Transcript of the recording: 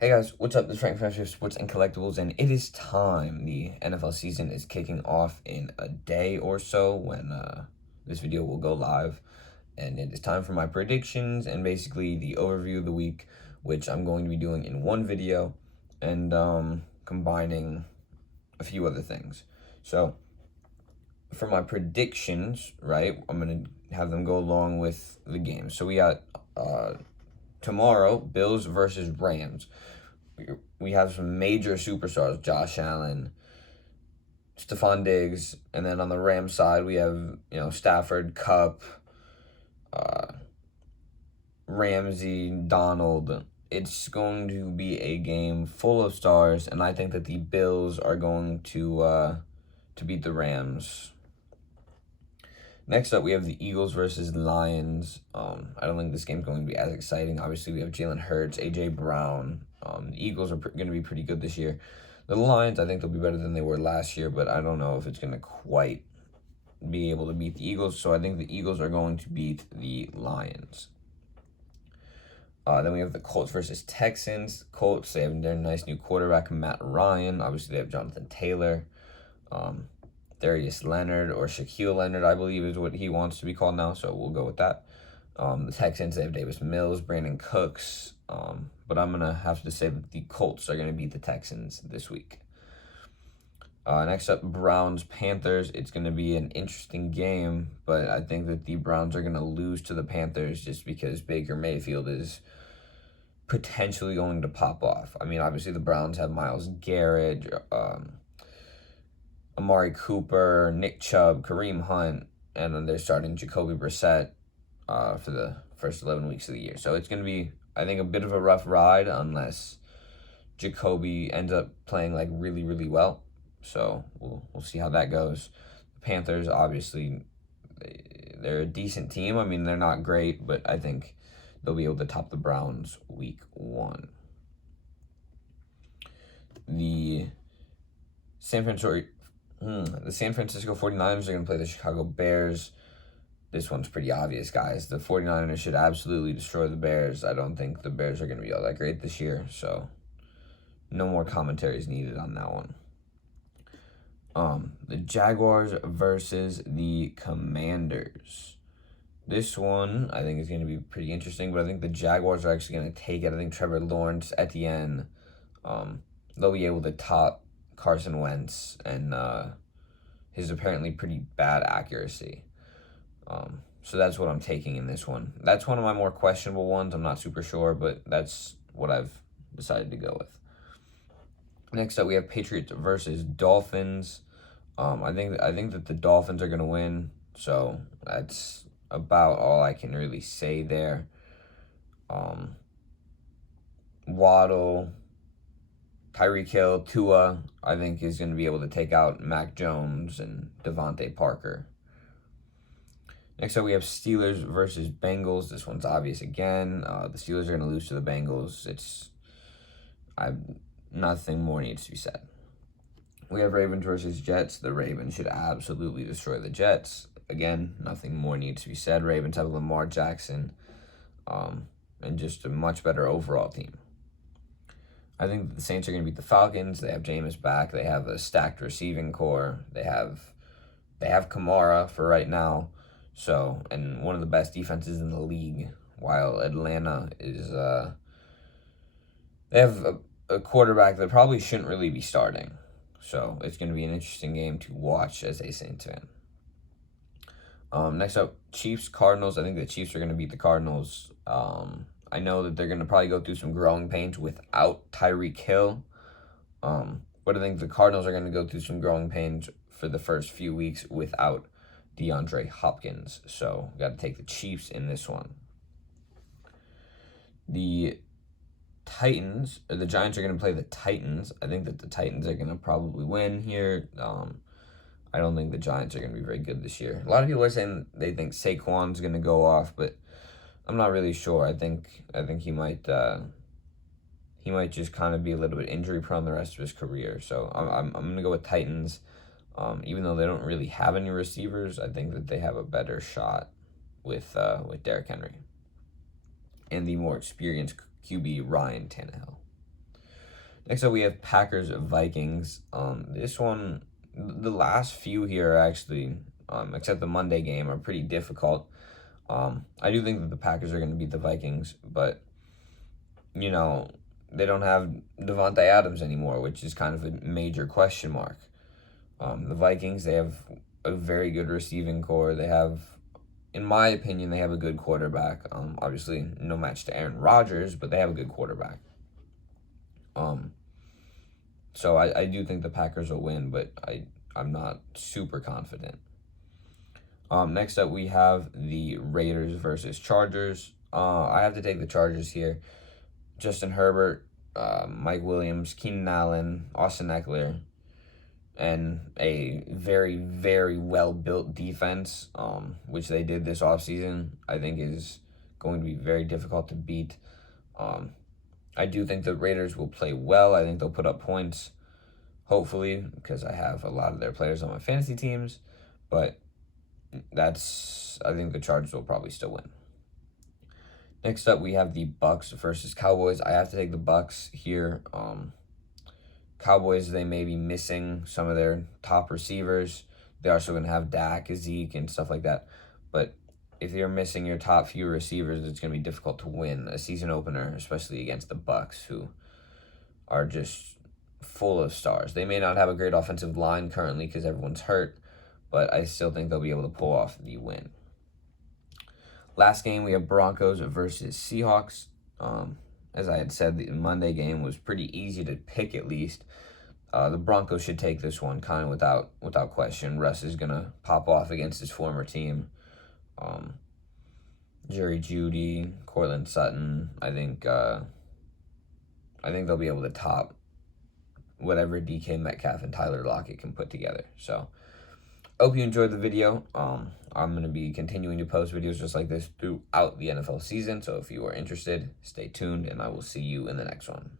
Hey guys, what's up? This is Frank from Sports and Collectibles, and it is time. The NFL season is kicking off in a day or so when this video will go live, and it is time for my predictions and basically the overview of the week, which I'm going to be doing in one video and combining a few other things. So, for my predictions, right, I'm going to have them go along with the game. So, we got tomorrow, Bills versus Rams. We have some major superstars, Josh Allen, Stephon Diggs, and then on the Rams side, we have, Stafford, Kupp, Ramsey, Donald. It's going to be a game full of stars, and I think that the Bills are going to beat the Rams. Next up, we have the Eagles versus Lions. I don't think this game's going to be as exciting. Obviously, we have Jalen Hurts, A.J. Brown. The Eagles are going to be pretty good this year. The Lions, I think they'll be better than they were last year, but I don't know if it's going to quite be able to beat the Eagles. So I think the Eagles are going to beat the Lions. Then we have the Colts versus Texans. Colts, they have their nice new quarterback, Matt Ryan. Obviously, they have Jonathan Taylor. Darius Leonard, or Shaquille Leonard, I believe is what he wants to be called now, so we'll go with that. The Texans, they have Davis Mills, Brandon Cooks, but I'm going to have to say that the Colts are going to beat the Texans this week. Next up, Browns-Panthers. It's going to be an interesting game, but I think that the Browns are going to lose to the Panthers just because Baker Mayfield is potentially going to pop off. I mean, obviously the Browns have Myles Garrett, Amari Cooper, Nick Chubb, Kareem Hunt, and then they're starting Jacoby Brissett for the first 11 weeks of the year. So it's going to be, I think, a bit of a rough ride unless Jacoby ends up playing like really, really well. So we'll see how that goes. The Panthers, obviously, they're a decent team. I mean, they're not great, but I think they'll be able to top the Browns week 1. The San Francisco 49ers are going to play the Chicago Bears. This one's pretty obvious, guys. The 49ers should absolutely destroy the Bears. I don't think the Bears are going to be all that great this year, so no more commentaries needed on that one. The Jaguars versus the Commanders. This one, I think, is going to be pretty interesting, but I think the Jaguars are actually going to take it. I think Trevor Lawrence, at the end, they'll be able to top Carson Wentz and his apparently pretty bad accuracy. So that's what I'm taking in this one. That's one of my more questionable ones. I'm not super sure, but that's what I've decided to go with. Next up, we have Patriots versus Dolphins. I think that the Dolphins are going to win, so that's about all I can really say there. Waddle, Tyreek Hill, Tua, I think is going to be able to take out Mac Jones and Devontae Parker. Next up, we have Steelers versus Bengals. This one's obvious again. The Steelers are going to lose to the Bengals. Nothing more needs to be said. We have Ravens versus Jets. The Ravens should absolutely destroy the Jets. Again, nothing more needs to be said. Ravens have Lamar Jackson and just a much better overall team. I think the Saints are going to beat the Falcons. They have Jameis back. They have a stacked receiving core. They have Kamara for right now. So, and one of the best defenses in the league, while Atlanta is they have a quarterback that probably shouldn't really be starting. So it's going to be an interesting game to watch as a Saints fan. Next up, Chiefs-Cardinals. I think the Chiefs are going to beat the Cardinals. I know that they're going to probably go through some growing pains without Tyreek Hill. But I think the Cardinals are going to go through some growing pains for the first few weeks without DeAndre Hopkins. So got to take the Chiefs in this one. The Giants are going to play the Titans. I think that the Titans are going to probably win here. I don't think the Giants are going to be very good this year. A lot of people are saying they think Saquon's going to go off, but I'm not really sure. I think he might just kind of be a little bit injury prone the rest of his career. So I'm going to go with Titans. Even though they don't really have any receivers, I think that they have a better shot with Derrick Henry and the more experienced QB Ryan Tannehill. Next up, we have Packers Vikings. This one, the last few here are actually, except the Monday game, are pretty difficult. I do think that the Packers are going to beat the Vikings, but you know, they don't have Devontae Adams anymore, which is kind of a major question mark. The Vikings, they have a very good receiving core. They have, in my opinion, they have a good quarterback. Obviously, no match to Aaron Rodgers, but they have a good quarterback. So I do think the Packers will win, but I'm not super confident. Next up, we have the Raiders versus Chargers. I have to take the Chargers here. Justin Herbert, Mike Williams, Keenan Allen, Austin Eckler, and a very, very well-built defense, which they did this offseason, I think is going to be very difficult to beat. I do think the Raiders will play well. I think they'll put up points, hopefully, because I have a lot of their players on my fantasy teams. But I think the Chargers will probably still win. Next up, we have the Bucks versus Cowboys. I have to take the Bucks here. Cowboys, they may be missing some of their top receivers. They're also going to have Dak, Zeke, and stuff like that. But if you're missing your top few receivers, it's going to be difficult to win a season opener, especially against the Bucks, who are just full of stars. They may not have a great offensive line currently because everyone's hurt, but I still think they'll be able to pull off the win. Last game, we have Broncos versus Seahawks. As I had said, the Monday game was pretty easy to pick at least. The Broncos should take this one kind of without question. Russ is going to pop off against his former team. Jerry Jeudy, Cortland Sutton, I think they'll be able to top whatever DK Metcalf and Tyler Lockett can put together. So, hope you enjoyed the video. I'm going to be continuing to post videos just like this throughout the NFL season. So if you are interested, stay tuned, and I will see you in the next one.